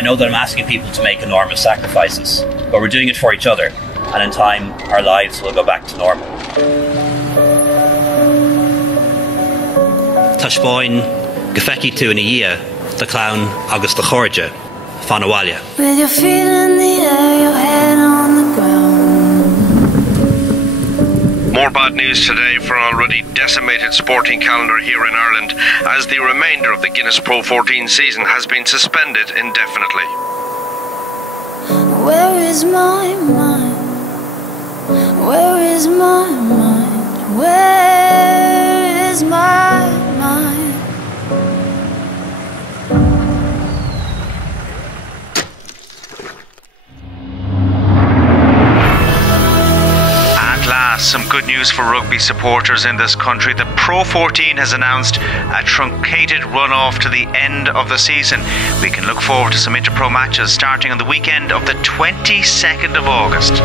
I know that I'm asking people to make enormous sacrifices, but we're doing it for each other, and in time our lives will go back to normal. Tá spáin go feici tú ina dhia the clown agus the chóide fanacht. With your feet in the air, your head on the ground. More bad news today for an already decimated sporting calendar here in Ireland, as the remainder of the Guinness Pro 14 season has been suspended indefinitely. Where is my mind? Where is my mind? Where is my mind? Some good news for rugby supporters in this country. The Pro 14 has announced a truncated run-off to the end of the season. We can look forward to some inter-pro matches starting on the weekend of the 22nd of August.